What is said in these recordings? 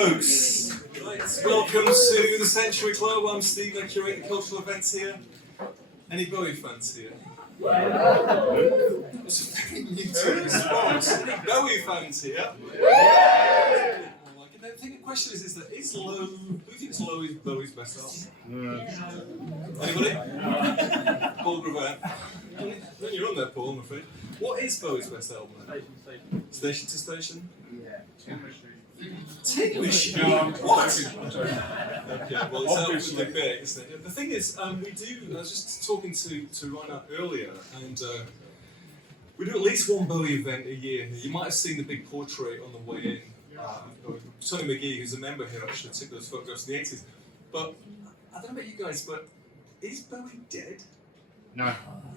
folks. Right, welcome to the Century Club. I'm Steve, I curate the cultural events here. Any Bowie fans here? It's a very muted response. Any Bowie fans here? I think the question is that is Low, who thinks Low is Bowie's best album? Anybody? Paul Gravett. Then you're on there, Paul, I'm afraid. What is Bowie's best album? Station to Station? Yeah. Tin Machine? What? Okay, well it's obviously big, isn't it? The thing is, I was just talking to Reinhard earlier, and we do at least one Bowie event a year. You might have seen the big portrait on the way in. Tony McGee, who's a member here, actually took those photographs in the 80s. But I don't know about you guys, but is Bowie dead? No.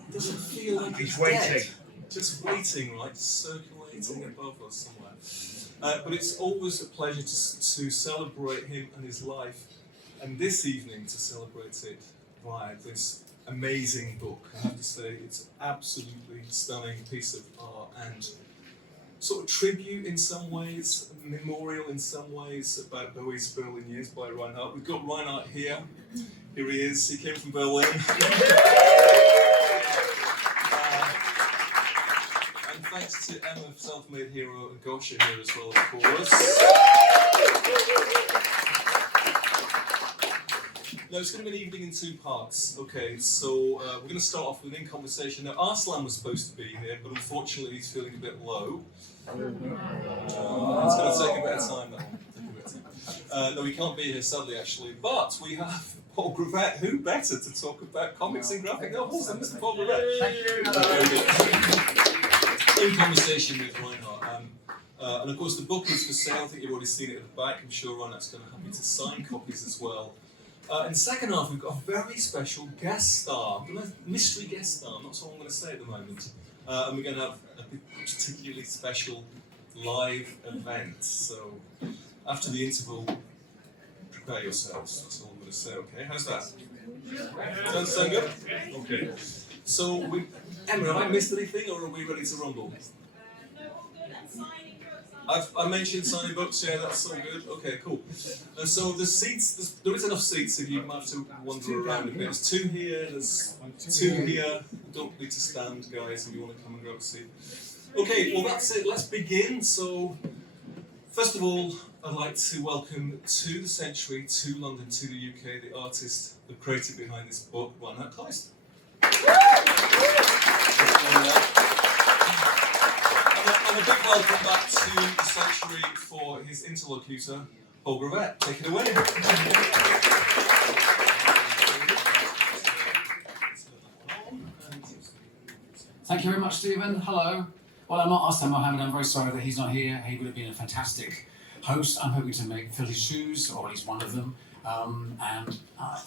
It doesn't feel like he's waiting. Dead. Just waiting, right? Circulating above us somewhere. But it's always a pleasure to celebrate him and his life, and this evening to celebrate it via this amazing book. I have to say, it's an absolutely stunning piece of art and sort of tribute in some ways, memorial in some ways about Bowie's Berlin years by Reinhard. We've got Reinhard here. Here he is. He came from Berlin. And thanks to Emma of SelfMadeHero and Gosha here as well, of course. Now, it's going to be an evening in two parts. Okay, so we're going to start off with an in-conversation. Now, Arslan was supposed to be here, but unfortunately he's feeling a bit low. It's going to take a bit of time, that one. No, he can't be here, sadly, actually. But we have Paul Gravett. Who better to talk about comics and graphic novels than Mr. Paul Gravett? Thank you. In conversation with Reinhard. And of course, the book is for sale. I think you've already seen it at the back. I'm sure Reinhard's going to have me to sign copies as well. In the second half, we've got a very special guest star, a mystery guest star, that's all I'm going to say at the moment. And we're going to have a particularly special live event. So, after the interval, prepare yourselves. That's all I'm going to say, okay? How's that? Sounds so good? Okay. So, Emma, have I missed anything, or are we ready to rumble? I mentioned signing books, yeah, that's all good. Okay, cool. And so the seats, there is enough seats if you might have to wander around a bit. There's two here, there's two here. Don't need to stand, guys, if you want to come and grab a seat. Okay, well that's it. Let's begin. So, first of all, I'd like to welcome to the Century, to London, to the UK, the artist, the creator behind this book, Reinhard Kleist. And a big welcome back to the Century for his interlocutor, Paul Gravett. Take it away. Thank you very much, Stephen. Hello. Well, I'm not Arslan Mohammed. I'm very sorry that he's not here. He would have been a fantastic host. I'm hoping to fill his shoes, or at least one of them. And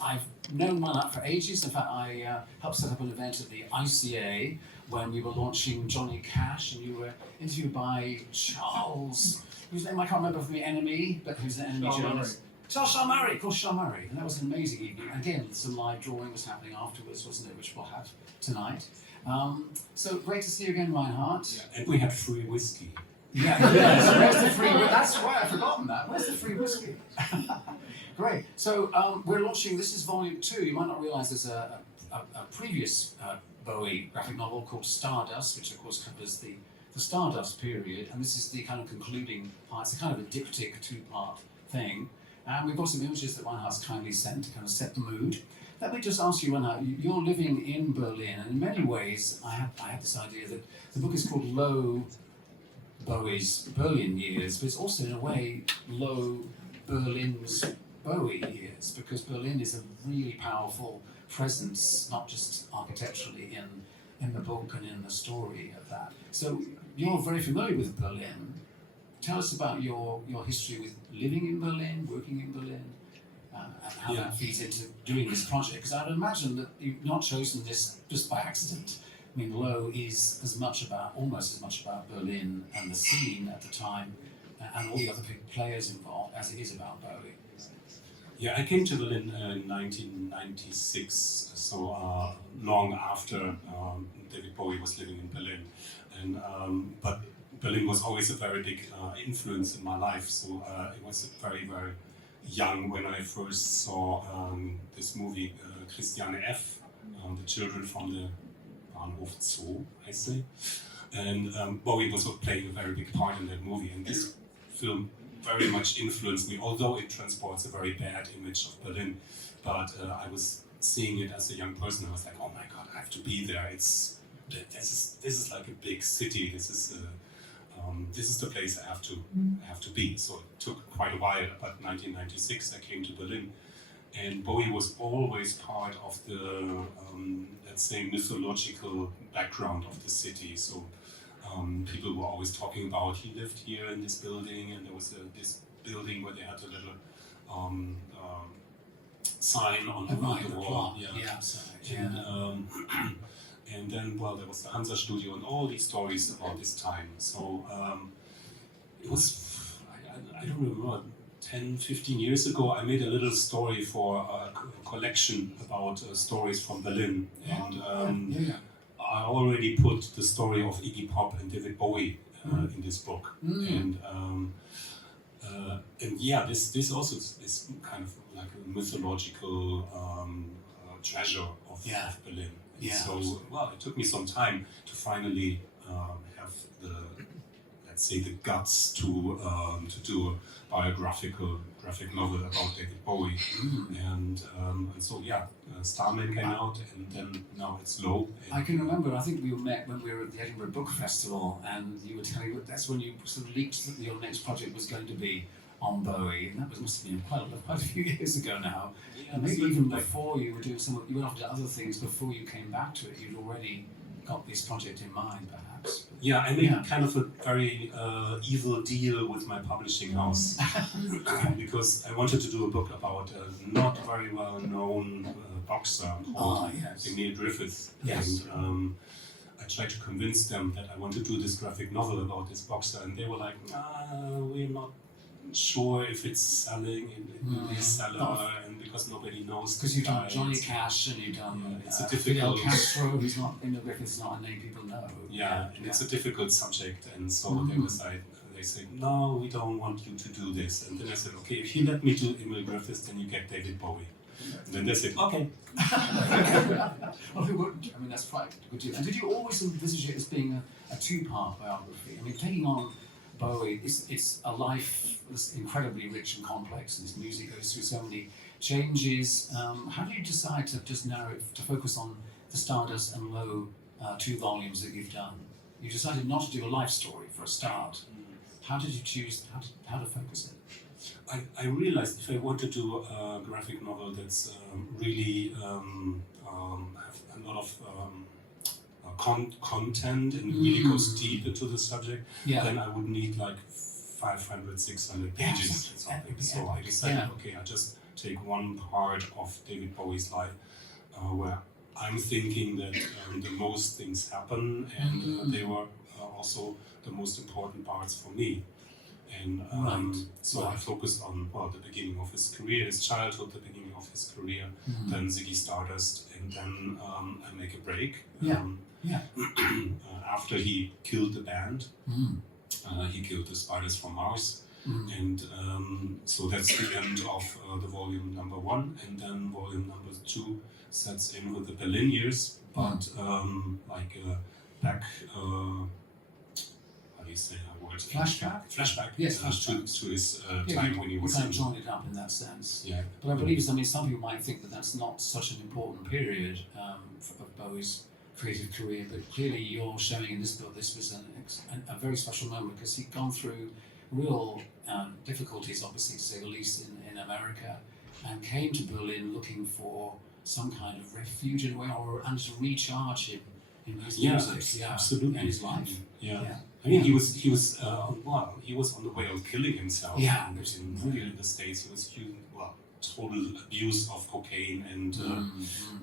I've known Reinhard for ages. In fact, I helped set up an event at the ICA when we were launching Johnny Cash, and you were interviewed by Charles, whose name I can't remember from The Enemy, but who's an Enemy journalist. Charles Murray, of course, Charles Murray. And that was an amazing evening. Again, some live drawing was happening afterwards, wasn't it, which we'll have tonight. So great to see you again, Reinhard. Yeah, and we had free whiskey. Yeah, yes. Where's the free whiskey? That's right, I've forgotten that. Where's the free whiskey? Great. So we're launching, this is volume 2. You might not realise there's a previous Bowie graphic novel called Stardust, which of course covers the Stardust period, and this is the kind of concluding part. It's a kind of a diptych two-part thing. And we've got some images that Reinhard's kindly sent to kind of set the mood. Let me just ask you, Reinhard, you're living in Berlin, and in many ways I have this idea that the book is called Low Bowie's Berlin Years, but it's also in a way Low Berlin's Bowie years, because Berlin is a really powerful presence, not just architecturally in the book and in the story of that. So you're very familiar with Berlin. Tell us about your history with living in Berlin, working in Berlin, and how that feeds into doing this project. Because I'd imagine that you've not chosen this just by accident. I mean, Low is almost as much about Berlin and the scene at the time, and all the other big players involved, as it is about Bowie. Yeah, I came to Berlin in 1996, so long after David Bowie was living in Berlin. And but Berlin was always a very big influence in my life. So it was very, very young when I first saw this movie, Christiane F., The Children from the Bahnhof Zoo, I say. And Bowie was playing a very big part in that movie. And this film very much influenced me, although it transports a very bad image of Berlin. But I was seeing it as a young person. I was like, oh my God, I have to be there. This is like a big city. This is the place I have to be. So it took quite a while. But 1996, I came to Berlin, and Bowie was always part of the let's say mythological background of the city. So people were always talking about he lived here in this building, and there was this building where they had a little sign on the wall. And then, well, there was the Hansa Studio and all these stories about this time. So it was, I don't remember, 10, 15 years ago, I made a little story for a collection about stories from Berlin. And I already put the story of Iggy Pop and David Bowie in this book. And yeah, this also is kind of like a mythological treasure of Berlin. So, well, it took me some time to finally have the, let's say, the guts to do a graphic novel about David Bowie. And so, Starman came out, and then now it's Low. I can remember, I think we met when we were at the Edinburgh Book Festival, and you were telling me that's when you sort of leaked that your next project was going to be on Bowie, and that must have been quite a few years ago now. And maybe even before you were doing you went off to other things before you came back to it, you'd already got this project in mind, perhaps. Yeah, I made kind of a very evil deal with my publishing house because I wanted to do a book about a not very well known boxer called Emil Griffith. And I tried to convince them that I want to do this graphic novel about this boxer, and they were like, we're not sure if it's selling in this seller, and because nobody knows. Because you've done Johnny Cash and you've done it's a difficult. Fidel Castro, who's not Emil Griffith's not a name people know. It's a difficult subject, and so they said, no, we don't want you to do this. And then I said, okay, if you let me do Emil Griffith, then you get David Bowie. And then they said, okay. Well, who wouldn't? I mean, that's quite good too. And did you always envisage it as being a two-part biography? I mean, taking on Bowie, it's a life that's incredibly rich and complex, and his music goes through so many changes. How do you decide to just narrow it, to focus on the Stardust and Low 2 volumes that you've done? You decided not to do a life story for a start. How did you choose how to focus it? I realized if I want to do a graphic novel that's really have a lot of content and really goes deep into the subject, then I would need like 500, 600 pages or something. So I decided, okay, I just take one part of David Bowie's life where I'm thinking that the most things happen, and they were also the most important parts for me. And I focused on the beginning of his career, his childhood, the beginning of his career, then Ziggy Stardust, and then I make a break. After he killed the band, he killed the Spiders from Mars, and so that's the end of the volume number 1, and then volume number 2 sets in with the Berlin years, but back. How do you say that word? Flashback. Yes, to his time when he was. We kind of joined it up in that sense. Yeah. But I believe, some people might think that that's not such an important period of Bowie's creative career, but clearly you're showing in this book this was a very special moment because he'd gone through real difficulties, obviously, to say the least, in America, and came to Berlin looking for some kind of refuge in a way, and to recharge him in his music, absolutely, and his life. I mean, he was on the way of killing himself. Yeah, in the States, he was using total abuse of cocaine and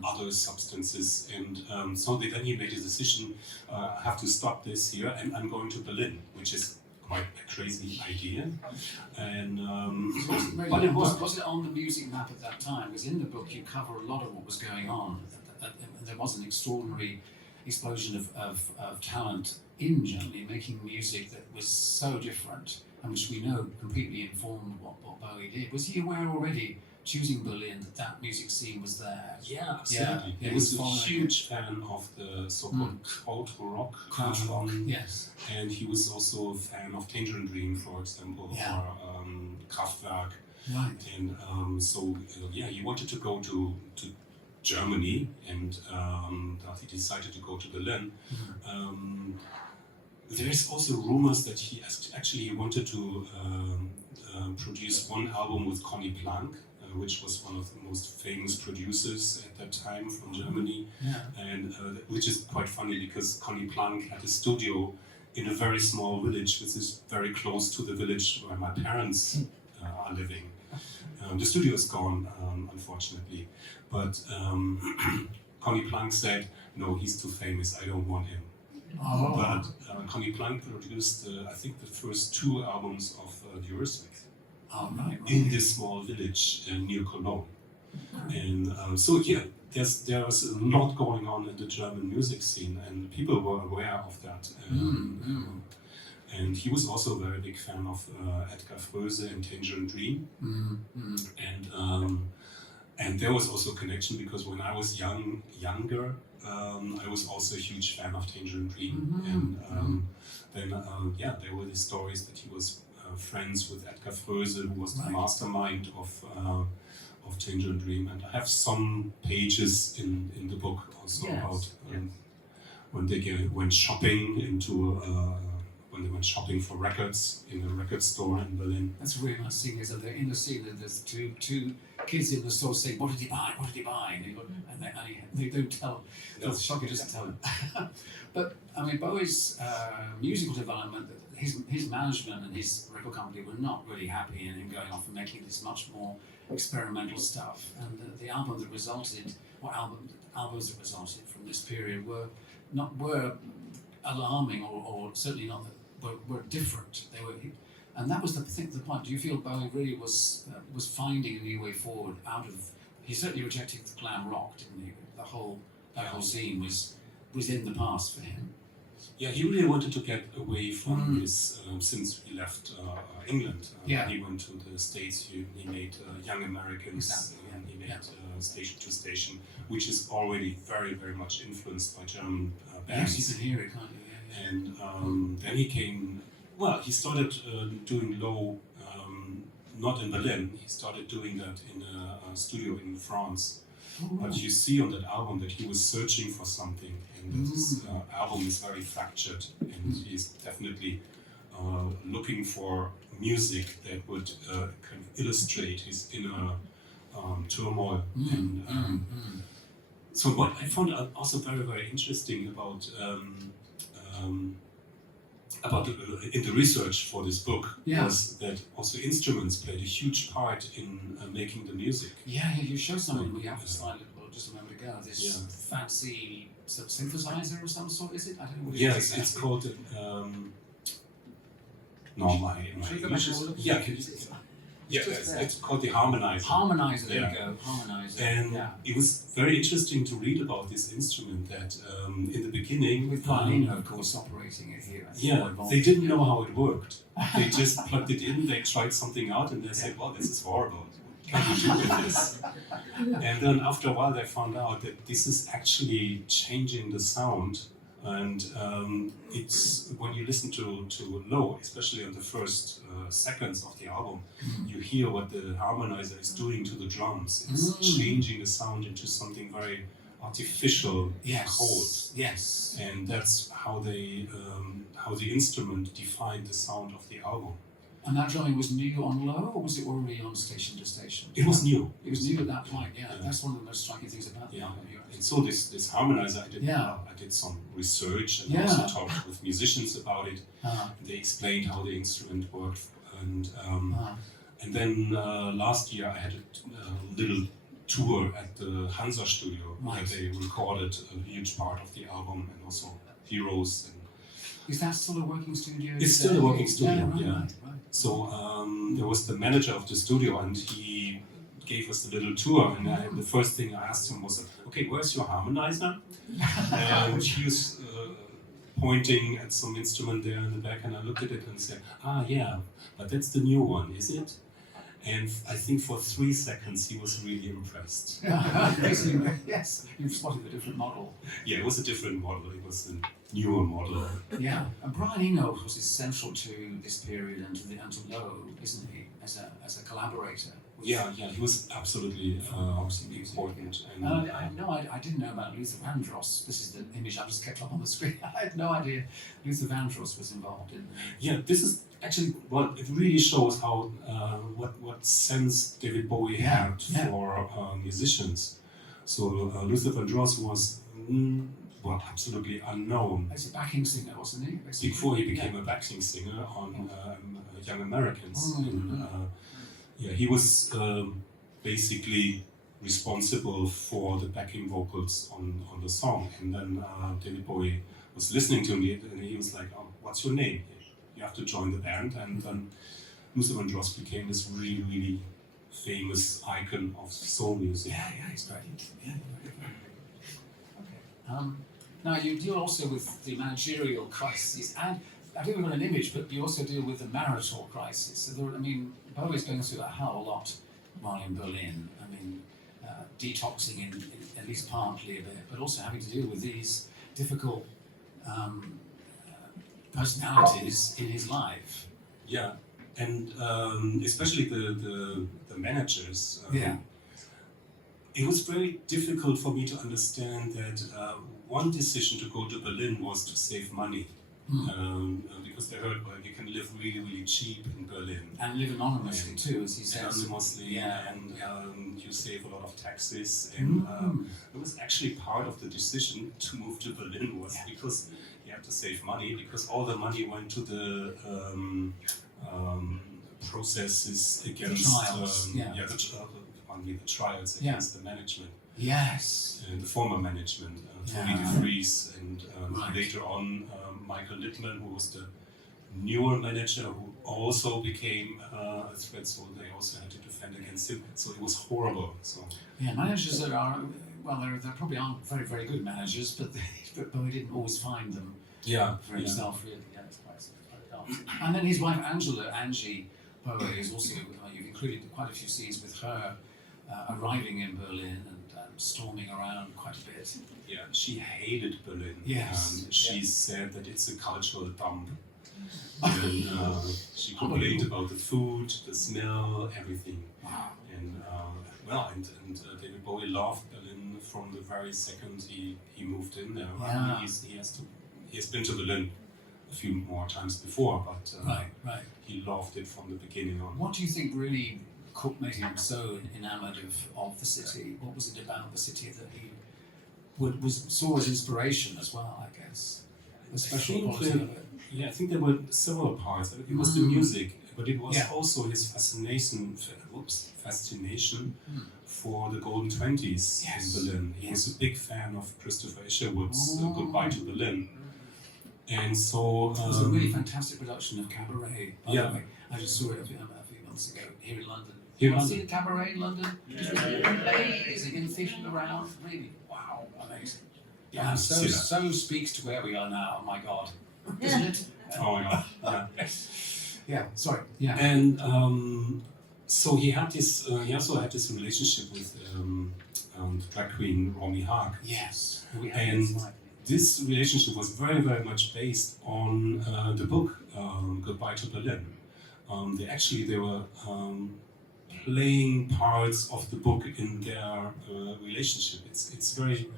other substances, and so then he made a decision: I have to stop this here, and I'm going to Berlin, which is quite a crazy idea. And but it was it on the music map at that time? Because in the book you cover a lot of what was going on. There was an extraordinary explosion of talent in Germany making music that was so different and which we know completely informed what Bowie did. Was he aware already, choosing Berlin, that music scene was there? Yeah, absolutely. Yeah, He was a following huge fan of the so-called krautrock. Krautrock, yes. And he was also a fan of Tangerine Dream, for example, Yeah. or Kraftwerk. Right. And he wanted to go to Germany, and he decided to go to Berlin. There's also rumors that he actually wanted to produce one album with Conny Plank, which was one of the most famous producers at that time from Germany. Yeah. And which is quite funny because Conny Plank had a studio in a very small village, which is very close to the village where my parents are living. The studio is gone, unfortunately, but Conny Plank said, "No, he's too famous. I don't want him." Oh. But Conny Plank produced, I think, the first 2 albums of the Eurythmics Oh, right. in this small village near Cologne. And there was a lot going on in the German music scene, and people were aware of that. And he was also a very big fan of Edgar Froese and Tangerine Dream. And there was also a connection because when I was younger, I was also a huge fan of Tangerine Dream. Then there were these stories that he was friends with Edgar Froese, who was the mastermind of Tangerine Dream. And I have some pages in the book also about when they went shopping when they went shopping for records in a record store in Berlin. That's a really nice scene, is that they're in the scene that there's two kids in the store saying, "What did he buy? What did he buy?" And they don't tell. No. The shopkeeper doesn't tell them. But I mean, Bowie's musical development, his management and his record company were not really happy in him going off and making this much more experimental stuff. And the album that resulted, albums that resulted from this period were alarming, or certainly not. Were different. They were, and that was the point. Do you feel Bowie really was finding a new way forward out of? He certainly rejected glam rock, didn't he? That whole scene was in the past for him. Yeah, he really wanted to get away from this since he left England. He went to the States. He made Young Americans. Exactly, yeah. And he made Station to Station, which is already very, very much influenced by German bands. Yes, you can hear it, can't you? And then he came. Well, he started doing low, not in Berlin. He started doing that in a studio in France. But you see on that album that he was searching for something, and this album is very fractured, and he's definitely looking for music that would kind of illustrate his inner turmoil. So what I found also very, very interesting about in the research for this book was that also instruments played a huge part in making the music. Yeah, you showed something we have a slide just a moment ago. This fancy sort of synthesizer of some sort, is it? I don't know what it is. It's called. My English is. It's called the harmonizer. Harmonizer, there you go. Harmonizer. And it was very interesting to read about this instrument that in the beginning... With Paulino, of course, operating it here. They didn't know how it worked. They just plugged it in, they tried something out, and they said, "Well, this is horrible. What can we do with this?" And then after a while they found out that this is actually changing the sound. And it's when you listen to Low, especially on the first seconds of the album, you hear what the harmonizer is doing to the drums. It's changing the sound into something very artificial, cold. Yes. And that's how the instrument defined the sound of the album. And that drumming was new on Low, or was it already on Station to Station? It was new. It was new at that point. Yeah. That's one of the most striking things about the album. And so this harmonizer, I did some research and also talked with musicians about it. They explained how the instrument worked, and then last year I had a little tour at the Hansa studio where they recorded a huge part of the album and also Heroes. Is that still a working studio? It's still a working studio. Right. So there was the manager of the studio, and he gave us a little tour, and the first thing I asked him was, "Okay, where's your harmonizer?" And he was pointing at some instrument there in the back, and I looked at it and said, "Ah, yeah, but that's the new one, is it?" And I think for 3 seconds he was really impressed. Basically, yes, you've spotted a different model. Yeah, it was a different model. It was a newer model. Yeah, and Brian Eno was essential to this period and to Low, isn't he, as a collaborator? Yeah, he was absolutely important. And I didn't know about Luther Vandross. This is the image I just kept up on the screen. I had no idea Luther Vandross was involved in. Yeah, this is actually it really shows how what sense David Bowie had for musicians. So Luther Vandross was absolutely unknown. He's a backing singer, wasn't he? Basically. Before he became a backing singer on Young Americans. He was basically responsible for the backing vocals on the song. And then David Bowie was listening to me, and he was like, "Oh, what's your name? You have to join the band." And then Luther Vandross became this really, really famous icon of soul music. Yeah, he's great. Yeah. Okay. Now you deal also with the managerial crises, and I think we've got an image, but you also deal with the marital crisis. So Bowie's going through that hell a lot while in Berlin. Detoxing in at least partly a bit, but also having to deal with these difficult personalities in his life. Yeah, and especially the managers. It was very difficult for me to understand that one decision to go to Berlin was to save money. Because they heard you can live really, really cheap in Berlin. And live anonymously too, as he says. Anonymously, and you save a lot of taxes. And it was actually part of the decision to move to Berlin was because you had to save money, because all the money went to the processes against the trials against the management. Yes. The former management, Tony de Vries, and later on Michael Littman, who was the newer manager, who also became a threat, so they also had to defend against him. So it was horrible. So managers that are there probably aren't very, very good managers, but Bowie didn't always find them for himself. Really, it's quite dark. And then his wife Angie Bowie is also you've included quite a few scenes with her arriving in Berlin and storming around quite a bit. Yeah, she hated Berlin. Yes. She said that it's a cultural dump. And she complained about the food, the smell, everything. Wow. And David Bowie loved Berlin from the very second he moved in there. Yeah. He has been to Berlin a few more times before, but he loved it from the beginning on. What do you think really made him so enamoured of the city? What was it about the city that he saw as inspiration as well, I guess? The special quality of it. Yeah, I think there were several parts. It was the music, but it was also his fascination for the Golden 20s in Berlin. He was a big fan of Christopher Isherwood's Goodbye to Berlin. And so... it was a really fantastic production of Cabaret, by the way. I just saw it a few months ago here in London. You see the Cabaret in London? Just amazing, in theatre around. Really, wow, amazing. Yeah, and so speaks to where we are now. Oh my God, doesn't it? Oh my God. Yeah. And so he had this. He also had this relationship with the drag queen Romy Haag. Yes. And this relationship was very, very much based on the book Goodbye to Berlin. They were playing parts of the book in their relationship. It's very.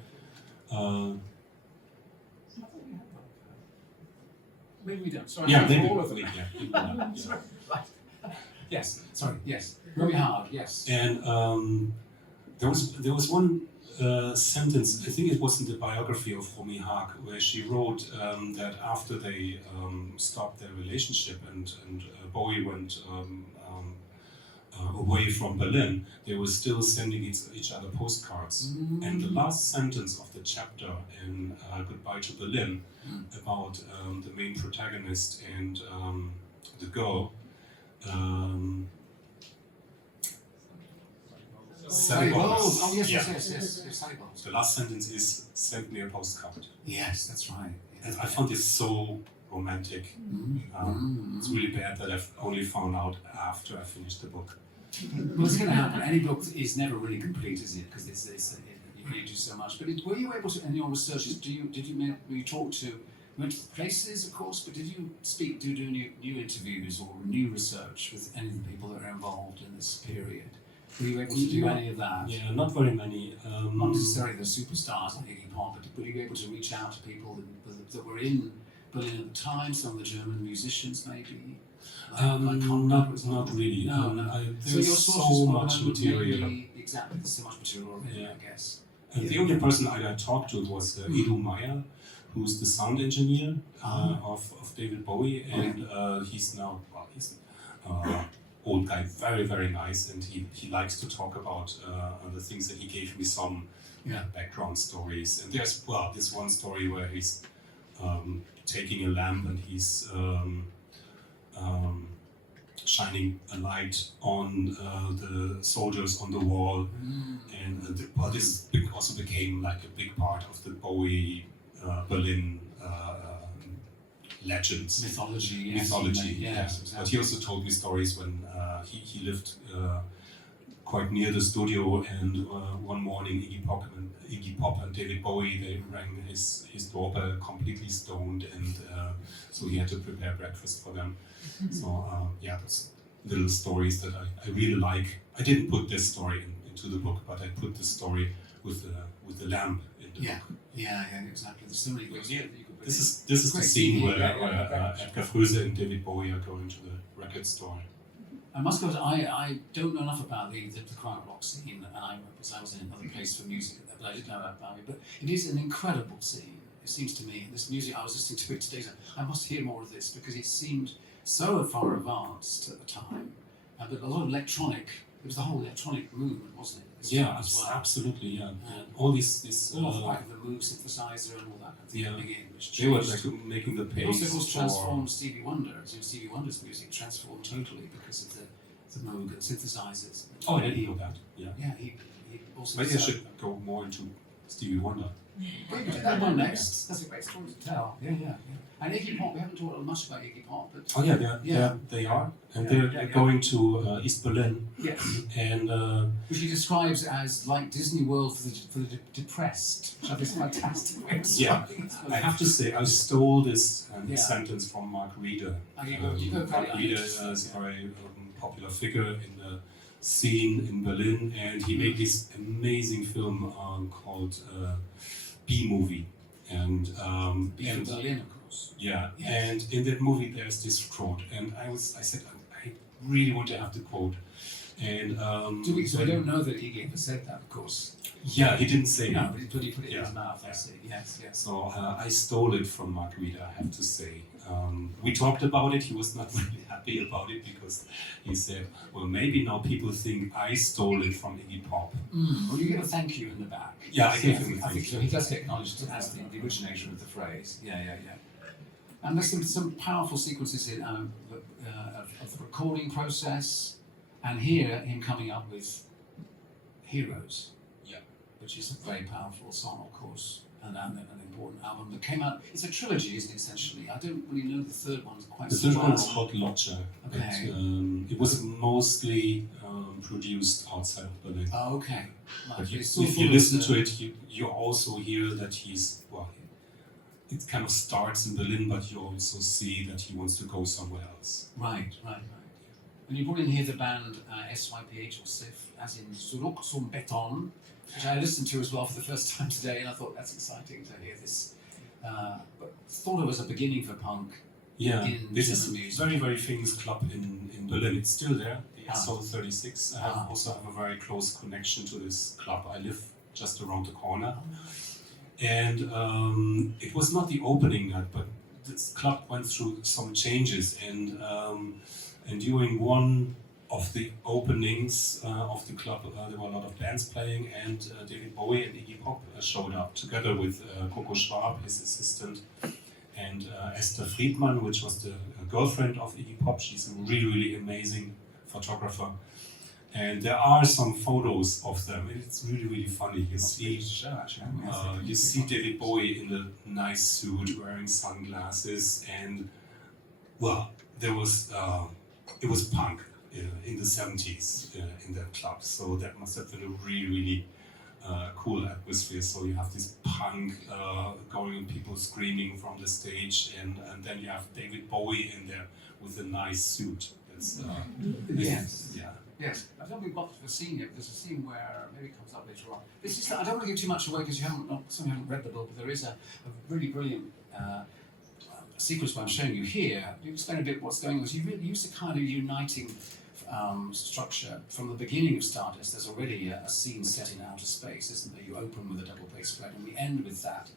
Maybe we don't. Sorry. Yeah, maybe. All of them. Yes. Sorry. Yes. Very hard. Yes. And there was one sentence. I think it was in the biography of Romy Haag, where she wrote that after they stopped their relationship and Bowie went away from Berlin, they were still sending each other postcards. And the last sentence of the chapter in Goodbye to Berlin about the main protagonist and the girl, Sally Bowles. Oh yes. Sally Bowles. The last sentence is, "Send me a postcard." Yes, that's right. I found this so romantic. It's really bad that I've only found out after I finished the book. Well, it's going to happen. Any book is never really complete, is it? Because you do so much. But were you able to, in your researches, you talk to, you went to places, of course, but did you do new interviews or new research with any of the people that are involved in this period? Were you able to do any of that? Yeah, not very many. Not necessarily the superstars like Iggy Pop, but were you able to reach out to people that were in Berlin at the time, some of the German musicians maybe? Not really. No. There's so much material. Exactly, there's so much material already, I guess. And the only person I talked to was Edu Meyer, who's the sound engineer of David Bowie, and he's now, he's old guy, very, very nice, and he likes to talk about the things that he gave me some background stories. And there's, this one story where he's taking a lamp and he's shining a light on the soldiers on the wall, and this also became like a big part of the Bowie Berlin legends. Mythology, yes. Exactly. But he also told me stories when he lived quite near the studio, and one morning Iggy Pop and David Bowie, they rang his doorbell completely stoned, and so he had to prepare breakfast for them. So those little stories that I really like. I didn't put this story into the book, but I put the story with the lamp in the book. Yeah, exactly. There's so many ways that you could put This is the scene where Edgar Froese and David Bowie are going to the record store. I must go. I don't know enough about the quiet rock scene, and I was in another place for music, but I didn't know about it. But it is an incredible scene. It seems to me. This music, I was listening to it today. So I must hear more of this because it seemed so far advanced at the time, but a lot of electronic. It was the whole electronic movement, wasn't it? Absolutely. Yeah. All this all of like the Moog synthesizer and all that kind of thing coming in, which they were changed. like making the pace. It also, of course, transformed Stevie Wonder. So Stevie Wonder's music transformed totally because of the Moog and synthesizers. Oh, I didn't know that. Yeah. Yeah, he also. Maybe I should go more into Stevie Wonder. We can do that one next. That's a great story to tell. Yeah. And Iggy Pop, we haven't talked much about Iggy Pop, but They are, and they're going to East Berlin. Yes. And which he describes as like Disney World for the depressed, which I think is a fantastic way to describe it. I have to say, I stole this sentence from Mark Reeder. Mark Reeder is a very popular figure in the scene in Berlin, and he made this amazing film called B-Movie. And Berlin, of course. Yeah, and in that movie there's this quote, and I said I really want to have the quote, and so we don't know that Iggy ever said that, of course. Yeah, he didn't say no, but he put it in his mouth. I see. Yes. So I stole it from Mark Reeder, I have to say. We talked about it. He was not really happy about it because he said, "Well, maybe now people think I stole it from Iggy Pop." Well, you get a thank you in the back. Yeah, I gave him a thank you. So he does get acknowledged as the originator of the phrase. Yeah. And there's some powerful sequences in of the recording process, and here him coming up with Heroes. Yeah. Which is a very powerful song, of course, and an important album that came out. It's a trilogy, isn't it, essentially? I don't really know the third one's quite so well. The third one is called Lodger. Okay. But, it was mostly produced outside of Berlin. Oh, okay. Right. But if you listen to it, you also hear that it kind of starts in Berlin, but you also see that he wants to go somewhere else. Right. And you brought in here the band SYPH or SIF, as in Zurück zum Beton, which I listened to as well for the first time today, and I thought that's exciting to hear this. But thought it was a beginning for punk. Yeah, this German is a music. very, very famous club in Berlin. It's still there, the SO 36. I also have a very close connection to this club. I live just around the corner. And it was not the opening night, but this club went through some changes. And during one of the openings of the club, there were a lot of bands playing, and David Bowie and Iggy Pop showed up together with Coco Schwab, his assistant, and Esther Friedman, which was the girlfriend of Iggy Pop. She's a really, really amazing photographer. And there are some photos of them, and it's really, really funny. You see, you see David Bowie in a nice suit, wearing sunglasses, and well, there was it was punk in the 70s in that club, so that must have been a really, really cool atmosphere. So you have this punk going and people screaming from the stage, and then you have David Bowie in there with a nice suit. It's, Yes. yeah. Yes, I don't think we've got the scene yet. There's a scene where maybe it comes up later on. This is I don't want to give too much away because you haven't read the book, but there is a really brilliant sequence where I'm showing you here. You explain a bit what's going on. You really use a kind of uniting structure from the beginning of Stardust. There's already a scene set in outer space, isn't there? You open with a double bass spread, and we end with that,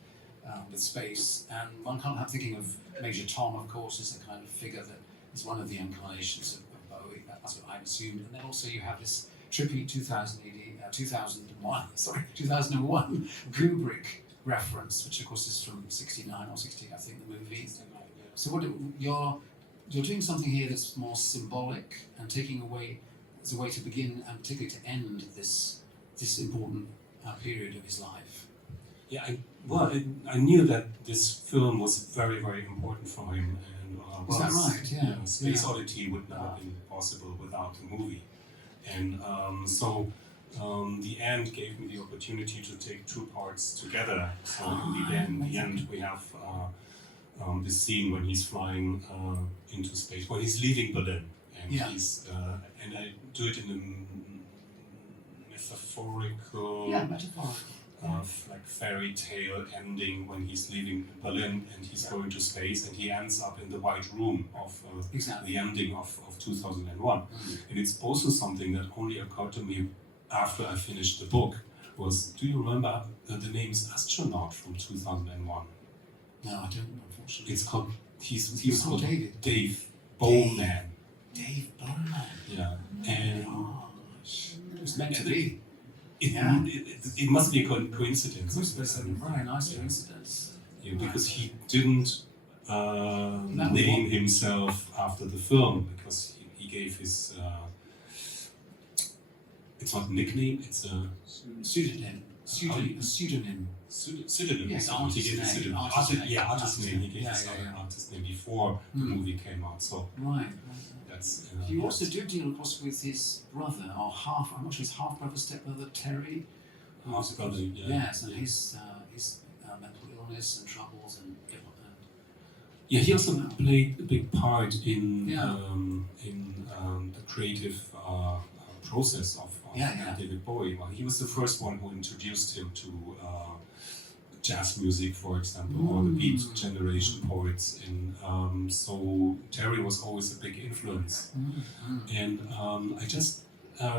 with space. And one can't help thinking of Major Tom, of course, as a kind of figure that is one of the incarnations of Bowie. That's what I assumed. And then also you have this trippy 2001 Kubrick reference, which of course is from 69 or 60, I think, the movie. So what you're doing something here that's more symbolic and taking away as a way to begin and particularly to end this important period of his life. Yeah, I knew that this film was very, very important for him. And, is that right? Yeah. Space Oddity would not have been possible without the movie. And the end gave me the opportunity to take two parts together. So in the end we have this scene when he's flying into space, when he's leaving Berlin, and and I do it in a metaphorical, like fairy tale ending when he's leaving Berlin and he's going to space, and he ends up in the White Room of the ending of 2001. And it's also something that only occurred to me after I finished the book. Was, do you remember the name's astronaut from 2001? No, I don't, unfortunately. It's called, he was called David. Dave Bowman. Dave Bowman. Yeah. And it was meant to be. It must be a coincidence. It's a very nice coincidence. Yeah, because he didn't name himself after the film, because he gave his, it's not a nickname, it's a pseudonym. Pseudonym. Yes, He gave a pseudonym. Artist name. He gave his artist name before the movie came out. So right. that's. You also do deal, of course, with his brother, or half. I'm not sure his half brother, stepbrother Terry. Half brother. Yes, and his mental illness and troubles and. Yeah, he also played a big part in the creative process of David Bowie. Well, he was the first one who introduced him to jazz music, for example, or the Beat Generation poets. And so Terry was always a big influence. And I just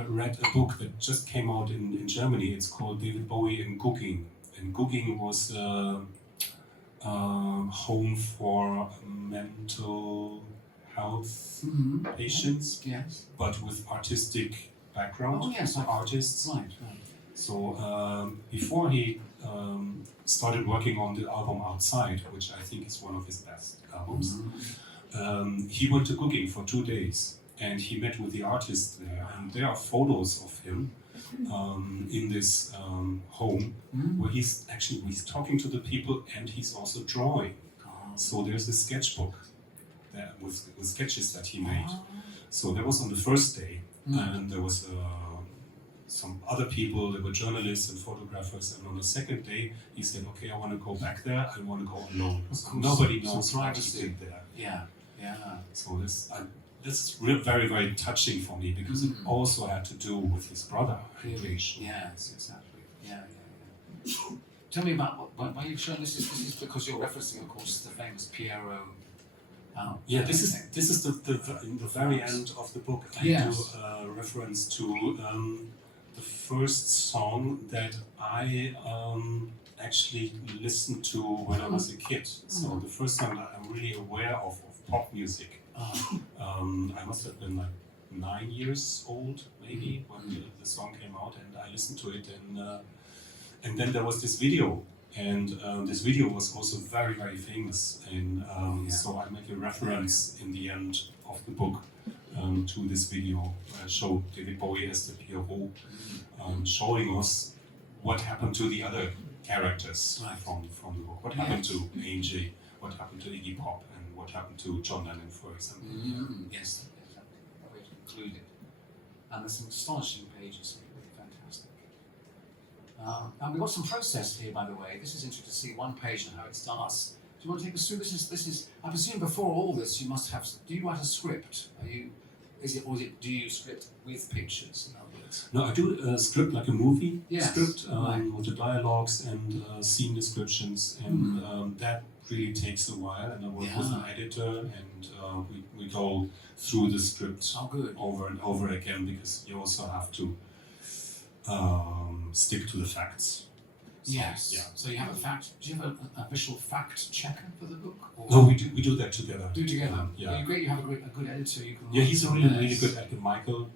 read a book that just came out in Germany. It's called David Bowie and Gugging. And Gugging was home for mental health patients, but with artistic background, artists. Right. So before he started working on the album Outside, which I think is one of his best albums, he went to Gugging for 2 days, and he met with the artists there, and there are photos of him in this home where he's talking to the people, and he's also drawing. So there's a sketchbook there with sketches that he made. So that was on the first day, and there was some other people, there were journalists and photographers, and on the second day he said, okay, I want to go back there, I want to go alone. So nobody knows what he did there. So this is very, very touching for me, because it also had to do with his brother. Yes, exactly. Tell me about why you've shown this. This is because you're referencing, of course, the famous Pierrot. This is in the very end of the book. I do reference to the first song that I actually listened to when I was a kid. So the first time that I'm really aware of pop music. I must have been like 9 years old, maybe, when the song came out, and I listened to it, and then there was this video, and this video was also very, very famous, and so I make a reference in the end of the book to this video where I showed David Bowie as the Pierrot, showing us what happened to the other characters from the book. What happened to A&J, what happened to Iggy Pop, and what happened to John Lennon, for example. Yes, we've included. And there's some astonishing pages here, really fantastic. And we've got some process here, by the way. This is interesting to see one page and how it starts. Do you want to take us through this? Is I presume before all this you must have. Do you write a script? Do you script with pictures? In other words? No, I do a script like a movie script right. with the dialogues and scene descriptions, and that really takes a while. And I work with an editor, and we go through the script over and over again, because you also have to stick to the facts. So, So you have a fact. Do you have a visual fact checker for the book? Or? No, we do that together. Do together. Yeah. Well, great. You have a good editor. You can. Yeah, he's a really good editor, Michael.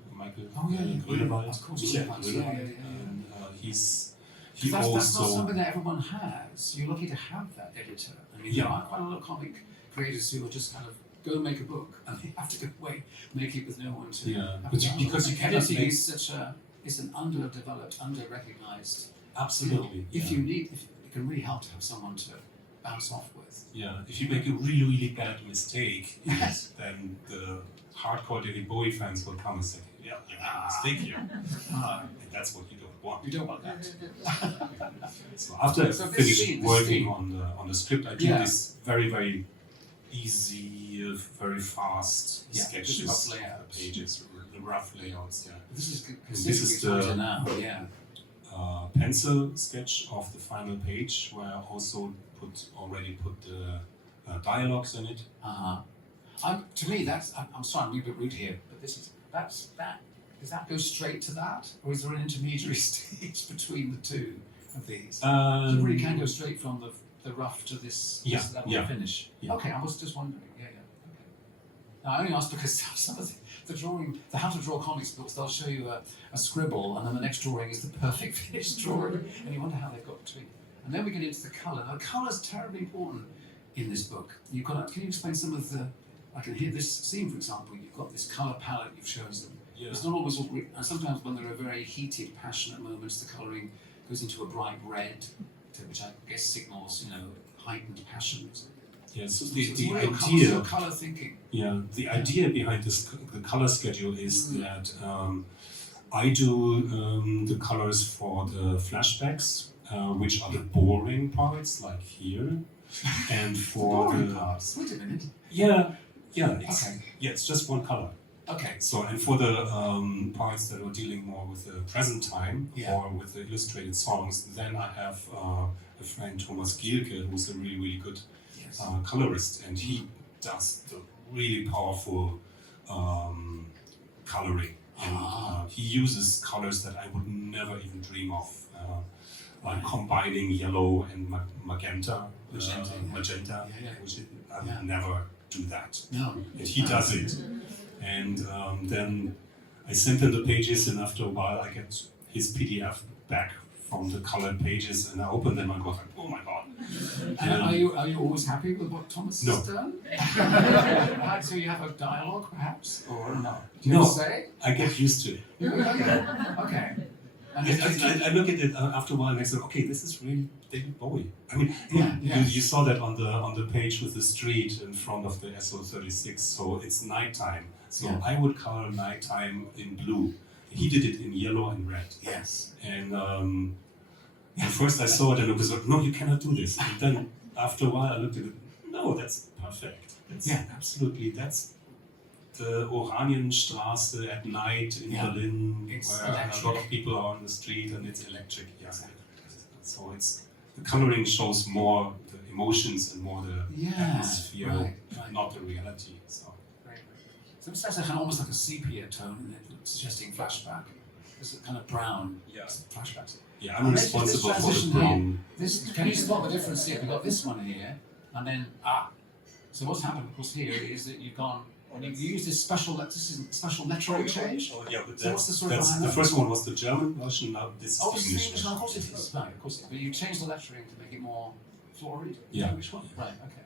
Oh yeah, Grünewald. Of course, And he that's also. not something that everyone has. You're lucky to have that editor. I mean, there are quite a lot of comic creators who will just kind of go make a book, and they have to go away, make it with no one to. Because you cannot editing make. It's an underdeveloped, under-recognized. Absolutely. If it can really help to have someone to bounce off with. Yeah, if you make a really bad mistake, then the hardcore David Bowie fans will come and say, "Yeah, you made a mistake here," and that's what you don't want. You don't want that. So after I finished working on the script, I do this very easy, very fast sketches of the pages, the rough layouts. Yeah. This is the now. Yeah. Pencil sketch of the final page, where I also already put the dialogues in it. To me, I'm sorry, I'm a bit rude here, but does that go straight to that, or is there an intermediary stage between the two of these? You really can go straight from the rough to this level of finish. Yeah. Okay, I was just wondering. Okay. Now, I only asked because some of the how to draw comics books, they'll show you a scribble, and then the next drawing is the perfect finished drawing, and you wonder how they've got between. And then we get into the colour. Now, colour is terribly important in this book. Can you explain some of the? I can hear this scene, for example. You've got this colour palette you've shown them. Yeah. It's not always all. And sometimes when there are very heated, passionate moments, the colouring goes into a bright red, which I guess signals, heightened passion. Yes, So the idea. Colour thinking. Yeah, the idea behind the color schedule is that I do the colors for the flashbacks, which are the boring parts, like here, and for boring parts. Wait a minute. It's just one color. Okay. So, and for the parts that are dealing more with the present time or with the illustrated songs, then I have a friend, Thomas Gielke, who's a really good colorist, and he does the really powerful coloring. And he uses colors that I would never even dream of, like combining yellow and magenta, which I would never do that. No. And he does it. And then I send him the pages, and after a while I get his PDF back from the colored pages, and I open them and go like, oh my god. And are you always happy with what Thomas has done? So you have a dialogue perhaps, or no? Do you say? I get used to it. Okay. And I look at it after a while and I say, okay, this is really David Bowie. I mean, you saw that on the page with the street in front of the SO36, so it's nighttime. So I would color nighttime in blue. He did it in yellow and red. Yes. And at first I saw it and I was like, no, you cannot do this. And then after a while I looked at it, no, that's perfect. Absolutely, that's the Oranienstraße at night in Berlin, where electric. A lot of people are on the street and it's electric. Yeah. So the coloring shows more the emotions and more the atmosphere, not the reality. So it says almost like a sepia tone in it, suggesting flashback. It's kind of brown flashbacks. Yeah, I'm responsible for the brown. Can you spot the difference here? We've got this one here, and then So what's happened, of course, here is that you've gone. You use this special lettering change. Oh yeah, but so what's the story behind the that? first one was the German version. Now this is the English version. Of course it is. Right, of course it is. But you changed the lettering to make it more florid. Yeah. Which one? Right. Okay.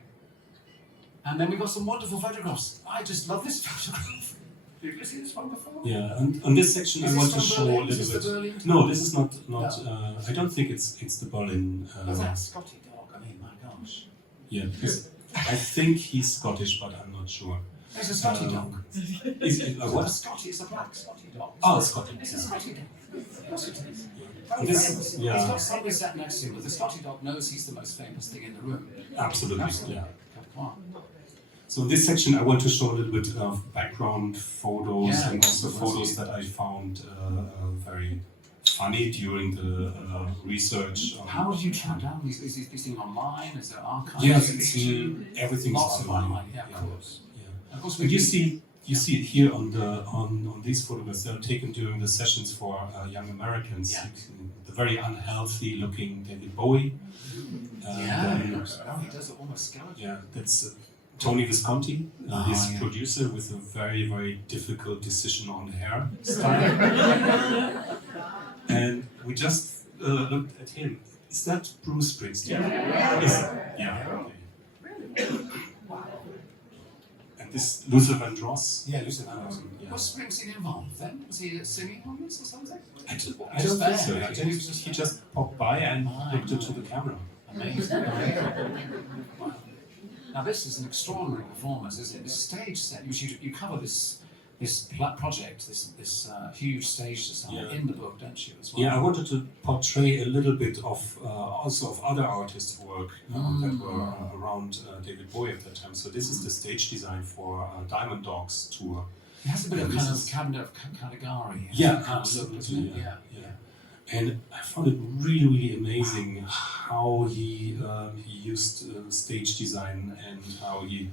And then we've got some wonderful photographs. I just love this photograph. Have you seen this one before? Yeah, and on this section Is I this want to from show a Berlin? Is little this the bit. Berlin? No, this is not. No. I don't think it's the Berlin. Oh, that Scotty dog. I mean, my gosh. Yeah, because I think he's Scottish, but I'm not sure. It's a Scotty dog. Is it a What? what? A Scotty. It's a black Scotty dog. Oh, Scotty. It's a Scotty dog. Yes, it is. And this, He's yeah, got somebody sat next to him, but the Scotty dog knows he's the most famous thing in the room. absolutely. Absolutely. Yeah. Come on. So in this section, I want to show a little bit of background photos Yeah, and also let's photos see. that I found very funny during the research. How did you track down these? Is these things online? Is there archives? Yes, Is it's it everything's lots of online. online. Yeah, of course. Yeah. Of course, But you see it here on these photographs. They're taken during the sessions for young Americans. Yeah. The very unhealthy looking David Bowie. Yeah, Then, he does it almost skeleton. yeah, that's Tony Visconti, Ah, his yeah. producer, with a very, very difficult decision on the hairstyle. And we just looked at him. Is that Bruce Springsteen? Yeah. Is it? Yeah. Okay. And this Luther Vandross. Yeah, Lucy Vandross. Yeah. Was Springsteen involved then? Was he singing on this or something? I don't Just think so. there. He just popped by and looked into the camera. Amazing. Wow. Now this is an extraordinary performance, isn't it? This stage set, you cover this project, this huge stage design Yeah. in the book, don't you? As well? Yeah, I wanted to portray a little bit of also of other artists' work that were around David Bowie at that time. So this is the stage design for Diamond Dogs tour. It has a bit of This kind of is- Cabinet of Caligari. Yeah, kind of look, absolutely. doesn't it? Yeah. And I found it really, really amazing how he used stage design and how he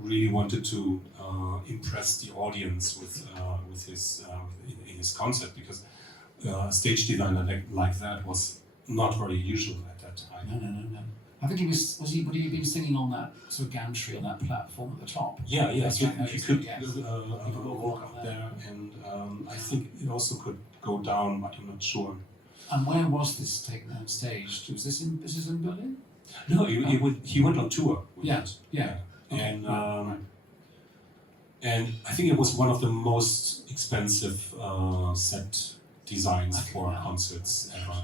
really wanted to impress the audience with his concept, because a stage designer like that was not very usual at that time. No. I think would he have been singing on that sort of gantry on that platform at the top? Yeah, That's so right, you could yes. walk up there, and I think it also could go down, but I'm not sure. And where was this taken on stage? Was this in Berlin? No, he went on tour with Yeah, it. yeah. Okay, And right. and I think it was one of the most expensive set designs for concerts ever.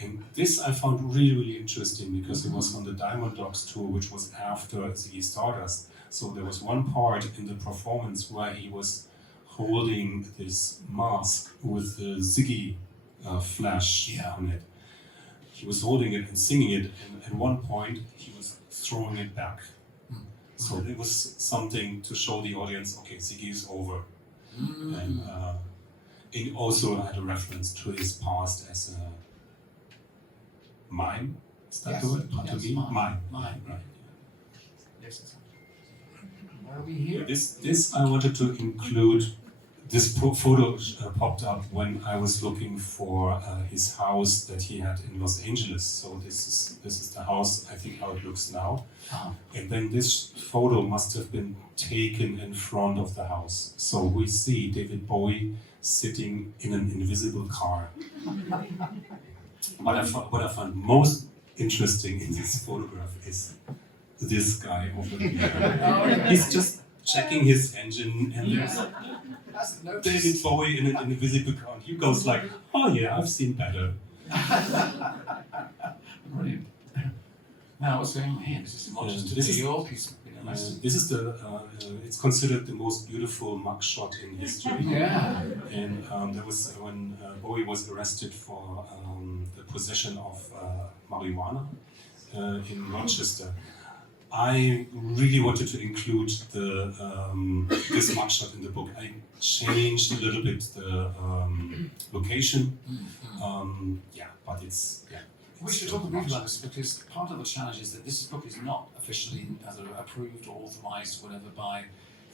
And this I found really, really interesting, because it was on the Diamond Dogs tour, which was after Ziggy Stardust. So there was one part in the performance where he was holding this mask with the Ziggy flash on it. He was holding it and singing it, and at one point he was throwing it back. So it was something to show the audience, okay, Ziggy is over. And it also had a reference to his past as a mime. Is that the word? Pantomime? Mime. Right. Yes. Where are we here? This I wanted to include. This photo popped up when I was looking for his house that he had in Los Angeles. So this is the house, I think, how it looks now. And then this photo must have been taken in front of the house. So we see David Bowie sitting in an invisible car. What I found most interesting in this photograph is this guy over there. He's just checking his engine, and there's David Bowie in an invisible car. He goes like, "Oh yeah, I've seen better." Brilliant. Now what's going on here? This is not just This New is- York. He's been arrested. This is it's considered the most beautiful mugshot in history. Yeah. And there was when Bowie was arrested for the possession of marijuana in Rochester. I really wanted to include this mugshot in the book. I changed a little bit the location. But it's We should talk briefly about this, because part of the challenge is that this book is not officially either approved or authorised, whatever, by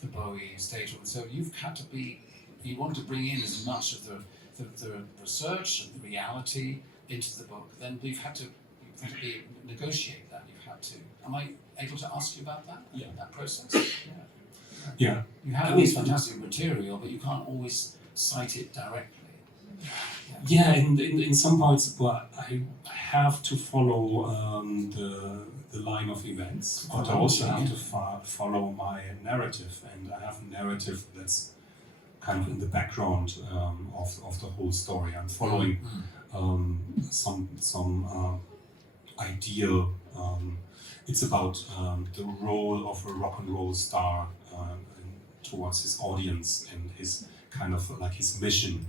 the Bowie estate. So you want to bring in as much of the research and the reality into the book. Then you've had to negotiate that. You've had to. Am I able to ask you about that? Yeah. That process. Yeah. You have all this fantastic material, but you can't always cite it directly. Yeah, in some points, well, I have to follow the line of events, but I also have to follow my narrative, and I have a narrative that's kind of in the background of the whole story. I'm following some ideal. It's about the role of a rock and roll star towards his audience and his kind of like his mission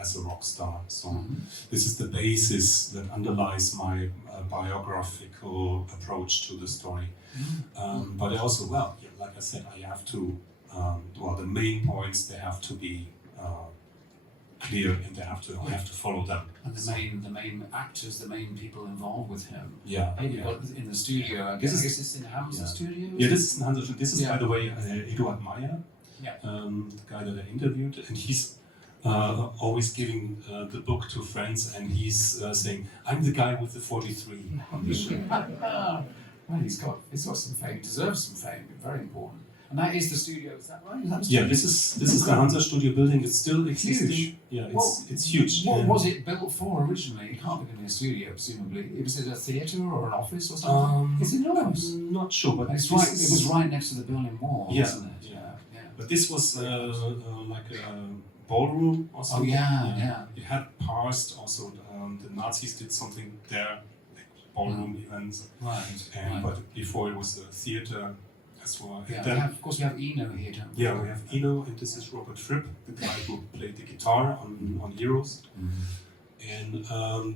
as a rock star. So this is the basis that underlies my biographical approach to the story. But I also, well, yeah, like I said, I have to. Well, the main points, they have to be clear, and I have to follow them. And the main actors, the main people involved with him. Yeah. Maybe in the studio. I guess it's in Ham's studio. Yeah, this is in Ham's. This is, by the way, Eduard Meyer, the guy that I interviewed, and he's always giving the book to friends, and he's saying, "I'm the guy with the 43 on the show." Well, he's got some fame. Deserves some fame. Very important. And that is the studio, is that right? Is that the Yeah, this is the Hansa Studio building. It's still existing. Huge. Yeah, it's huge. What was it built for originally? It can't have been a studio, presumably. Was it a theatre or an office or something? It's enormous. I'm not sure, but It's right. It was right next to the Berlin Wall, wasn't it? Yeah. But this was like a ballroom or Oh something. yeah. It had passed also. The Nazis did something there, like ballroom events. Right. But before it was a theatre as well. Yeah. Then, Of course, we have Eno here, don't we? yeah, we have Eno, and this is Robert Fripp, the guy who played the guitar on Heroes. And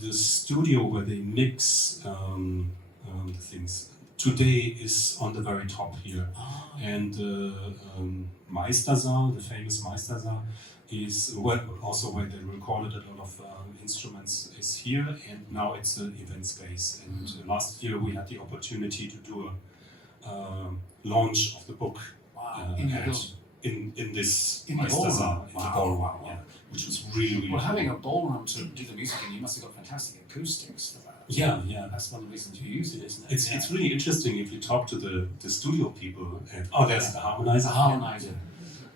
the studio where they mix the things today is on the very top here. And Meistersaal, the famous Meistersaal, is also where they recorded a lot of instruments is here, and now it's an event space. And last year we had the opportunity to do a launch of the book in this Meistersaal, in the ballroom, which was really Well, cool. having a ballroom to do the music in, you must have got fantastic acoustics for that. Yeah. That's one of the reasons you use it, isn't it? It's really interesting if you talk to the studio people. And, there's the harmonizer. a harmonizer.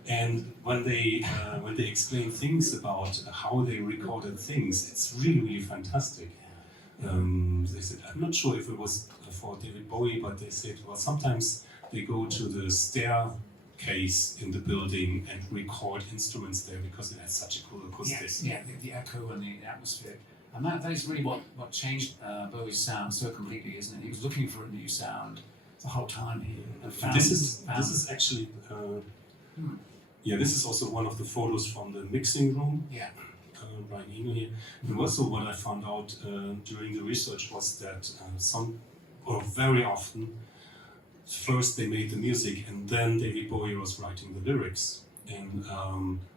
And when they explain things about how they recorded things, it's really fantastic. They said, I'm not sure if it was for David Bowie, but they said, well, sometimes they go to the staircase in the building and record instruments there because it has such a cool acoustics. Yeah, the echo and the atmosphere. And that is really what changed Bowie's sound so completely, isn't it? He was looking for a new sound the whole time here. And found This is actually, this is also one of the photos from the mixing room. Yeah. Brian Eno here. And also what I found out during the research was that very often, first they made the music and then David Bowie was writing the lyrics. And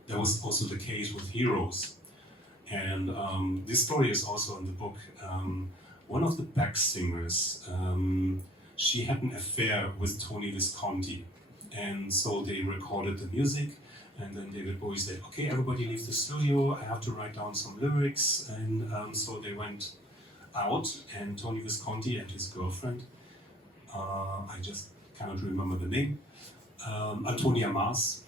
that was also the case with Heroes. And this story is also in the book. One of the back singers, she had an affair with Tony Visconti. And so they recorded the music. And then David Bowie said, okay, everybody leave the studio, I have to write down some lyrics. And so they went out, and Tony Visconti and his girlfriend, I just cannot remember the name, Antonia Mars,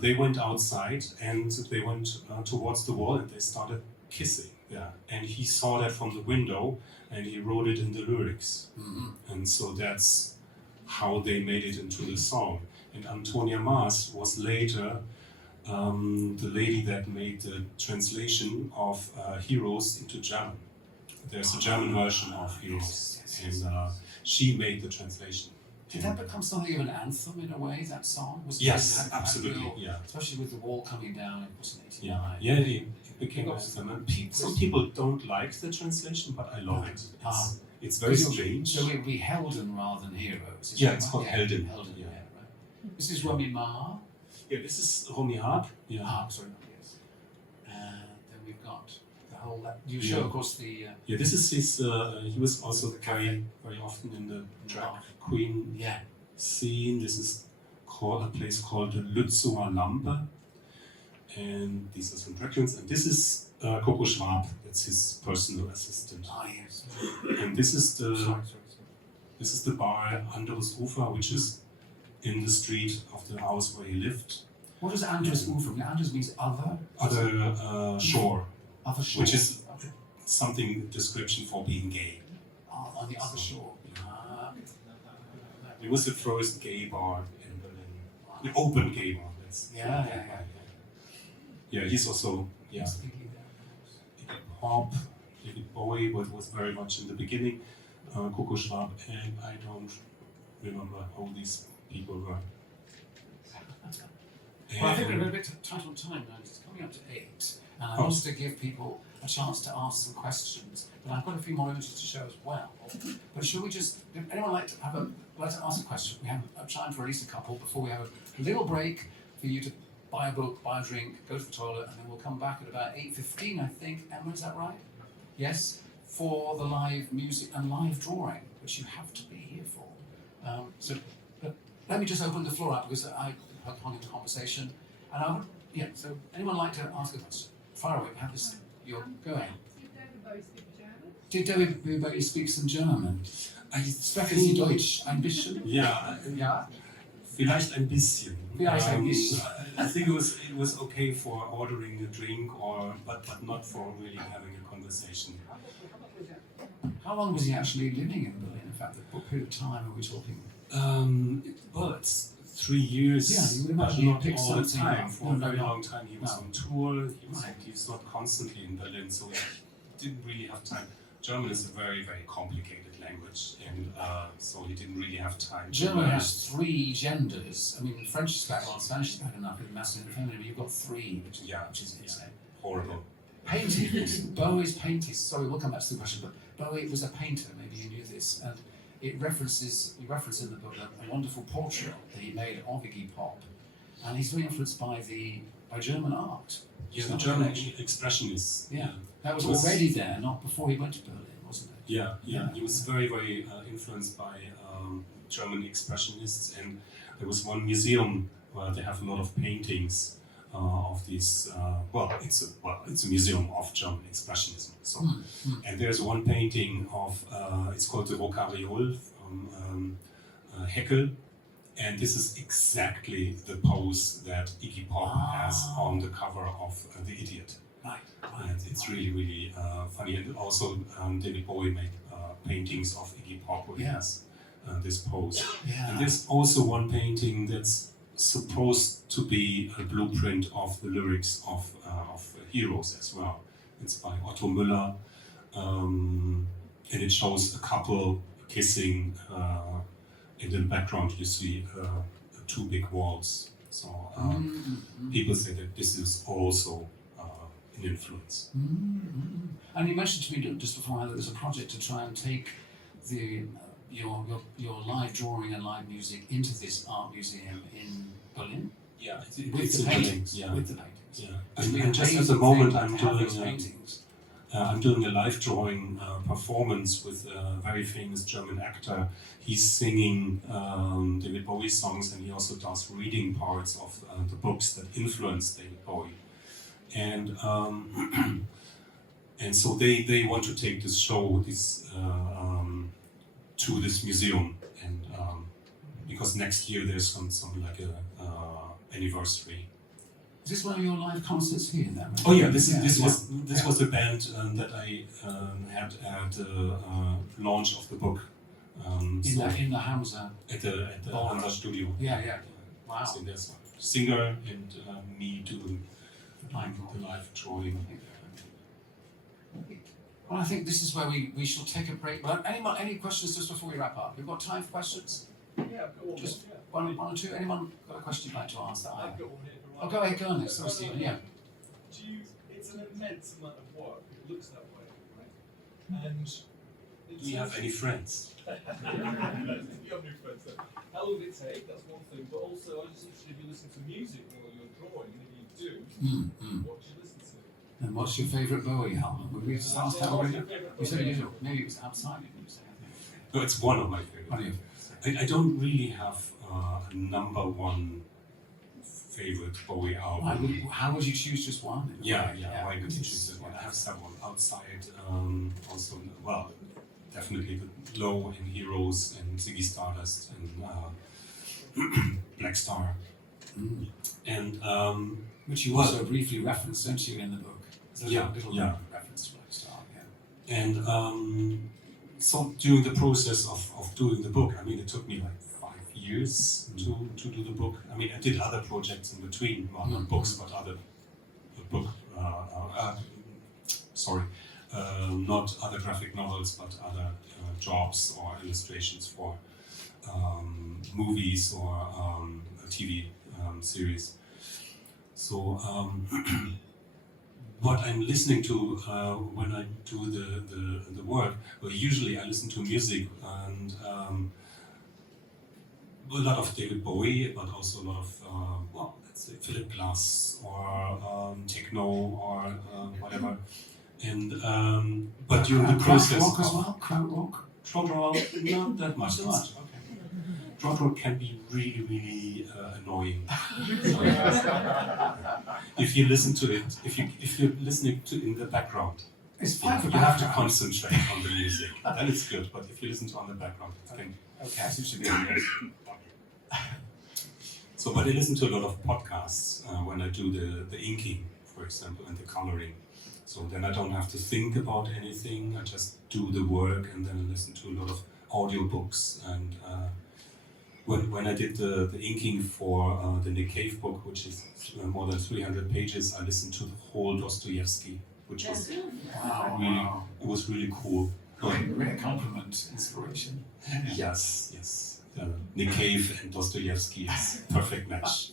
they went outside and they went towards the wall and they started kissing. Yeah. And he saw that from the window and he wrote it in the lyrics. And so that's how they made it into the song. And Antonia Mars was later the lady that made the translation of Heroes into German. There's a German version of Heroes, and she made the translation. Did that become something of an anthem in a way, that song? Yes, absolutely, yeah. Especially with the wall coming down in 89. Yeah, it became an anthem. And some people don't like the translation, but I love it. It's very strange. So it would be Helden rather than Heroes. Yeah, it's called Helden. Yeah, right. This is Romy Ma. Yeah, this is Romy Harp. Yeah. Harp, sorry, yes. Then we've got the whole. You show, of course, the. Yeah, this is his. He was also very often in the drag queen scene. This is a place called the Lützower Lampe, and these are some drag queens. And this is Coco Schwab. That's his personal assistant. Ah, yes. And this is this is the bar Anderes Ufer, which is in the street of the house where he lived. What does Anders Ufer mean? Anders means other? Shore, Other shore. which is something description for being gay. Oh, on the other shore. Ah. It was the first gay bar in Berlin. The open gay bar. Yeah. Yeah, he's also pop. David Bowie was very much in the beginning. Coco Schwab, and I don't remember how these people were. Well, I think we're a bit tight on time now. It's coming up to 8, and I wanted to give people a chance to ask some questions. But I've got a few more images to show as well. But should we just? Would anyone like to ask a question? We have time for at least a couple before we have a little break for you to buy a book, buy a drink, go to the toilet, and then we'll come back at about 8:15, I think. Emma, is that right? Yes, for the live music and live drawing, which you have to be here for. But let me just open the floor up because I can't get a conversation. And I would, so anyone like to ask a question? Fire away, have this, you're going. Did David Bowie speak some German? Sprechen Sie Deutsch ein bisschen? Ja. Vielleicht ein bisschen. Vielleicht ein bisschen. I think it was okay for ordering a drink, but not for really having a conversation. How long was he actually living in Berlin? In fact, what period of time are we talking? Well, it's 3 years. Yeah, you would but imagine not pick all the something time. up. For a very long time, he was on tour. Right. He's not constantly in Berlin, so he didn't really have time. German is a very, very complicated language, and so he didn't really have time. German has 3 genders. I mean, French is bad, well, Spanish is bad enough with masculine and feminine, but you've got 3, which is insane. Horrible. Paintings. Bowie's paintings. Sorry, we'll come back to the question, but Bowie was a painter. Maybe you knew this, and you reference in the book a wonderful portrait that he made of Iggy Pop, and he's very influenced by German art. Yeah, the German expressionists. Yeah, that was already there, not before he went to Berlin, wasn't it? Yeah. He was very, very influenced by German expressionists, and there was one museum where they have a lot of paintings of these. It's a museum of German expressionism. So, and there's one painting of it's called the Rocariole from Haeckel. And this is exactly the pose that Iggy Pop has on the cover of The Idiot. Right. And it's really, really funny. And also David Bowie made paintings of Iggy Pop where he has this pose. Yeah. And there's also one painting that's supposed to be a blueprint of the lyrics of Heroes as well. It's by Otto Müller. And it shows a couple kissing. In the background, you see 2 big walls. So people say that this is also an influence. And you mentioned to me just before that there's a project to try and take your live drawing and live music into this art museum in Berlin. Yeah, With the paintings. Yeah. With the paintings. Yeah. And just at the moment, I'm I'm doing a live drawing performance with a very famous German actor. He's singing David Bowie songs, and he also does reading parts of the books that influenced David Bowie. And and so they want to take this show to this museum, and because next year there's some like a anniversary. Is this one of your live concerts here? Oh yeah, this was the band that I had at the launch of the book. In the Hamza. At the Hamza studio. Yeah. Wow. So there's a singer and me doing the live drawing. Well, I think this is where we shall take a break. But any questions just before we wrap up? We've got time for questions. Yeah, I've got one. Just one or two. Anyone got a question you'd like to ask that I? I've got one here. Oh, go ahead, go on. Sorry, Stephen. Yeah. It's an immense amount of work. It looks that way, right? And Do you have any friends? you have new friends then. How long did it take? That's one thing. But also, I'm just interested if you listen to music while you're drawing, and if you do, what do you listen to? And what's your favourite Bowie album? Would we just ask that already? You said it. Maybe it was outside. Didn't you say? No, it's one of my favorites. One of your favorites. I don't really have a number one favorite Bowie album. How would you choose just one? Yeah. Why would you choose this one? I have several outside. Also, well, definitely the Low and Heroes and Ziggy Stardust and Black Star. And which you also briefly reference, don't you, in the book? There's a little reference to lifestyle, yeah. And so during the process of doing the book, I mean, it took me like 5 years to do the book. I mean, I did other projects in between, well, not books, but not other graphic novels, but other jobs or illustrations for movies or a TV series. So what I'm listening to when I do the work, well, usually I listen to music and a lot of David Bowie, but also a lot of let's say Philip Glass or techno or whatever. And but during the process rock as well, krautrock, not that much. Krautrock can be really annoying. If you listen to it, if you're listening to it in the background, it's fine for you have to concentrate on the music. Then it's good. But if you listen to it on the background, it can. Okay, I seem to be on this. So, but I listen to a lot of podcasts when I do the inking, for example, and the coloring. So then I don't have to think about anything. I just do the work and then I listen to a lot of audiobooks. And when I did the inking for the Nick Cave book, which is more than 300 pages, I listened to the whole Dostoevsky, which was it was really cool. Great compliment, inspiration. Yes. Nick Cave and Dostoevsky is a perfect match.